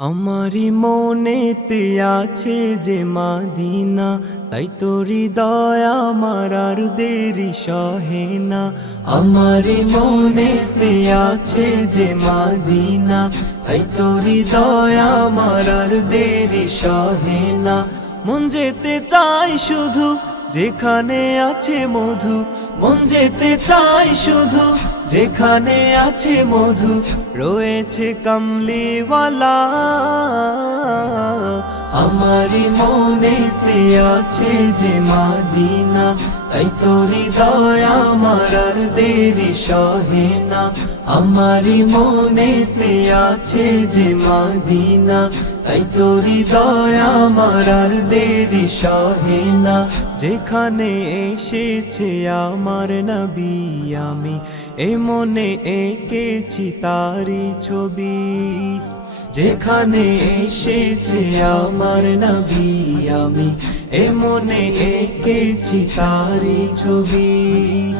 আমারি মনেতে আছে যে মাদিনা, তাই তোরি দয়া আমার আর দেরি সহে না। আমারি মনেতে আছে যে মাদিনা, তাই তোরি দয়া আমার আর দেরি সহে না। মন যেতে চাই শুধু, যেখানে আছে মধু, মন যেতে চাই শুধু যেখানে আছে মধু রয়েছে কামলিওয়ালা। আমারি মনেতে আছে যে মাদিনা, তাই তোরি দয়া আমার আর দেরি সহে আমারি মনেতে আছে যে মাদিনা, তাই তোরি দয়া আমার আর দেরি সহে না। যেখানে এসেছে আমার নবী আমি, এ মনে এঁকেছি তারি ছবি। যেখানে এসেছে আমার নবী, আমি এ মনে এঁকেছি তারি ছবি।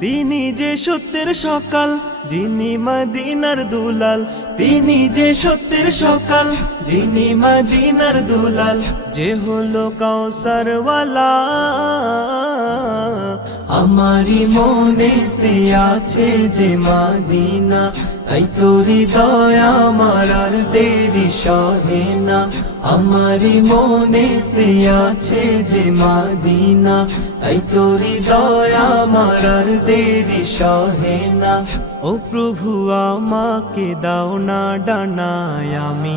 তিনি যে সত্যের সকাল, যিনি মদিনার দুলাল। তিনি যে সত্যের সকাল, যিনি মদিনার দুলাল। যে হলো কাউসারওয়ালা। আমারি মনেতে আছে যে মাদিনা, তাই তোরি দয়া আমার আর দেরি সহে না। আমারি মনেতে আছে যে মাদিনা, তাই তোরি দয়া আমার আর দেরি সহে না। ও প্রভু, আমাকে দাও না ডানায় আমি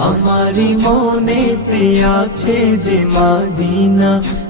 আমারি মনেতে আছে যে মাদিনা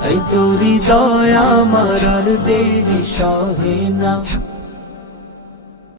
তাই তোরি দয়া আমার আর দেরি সহে না।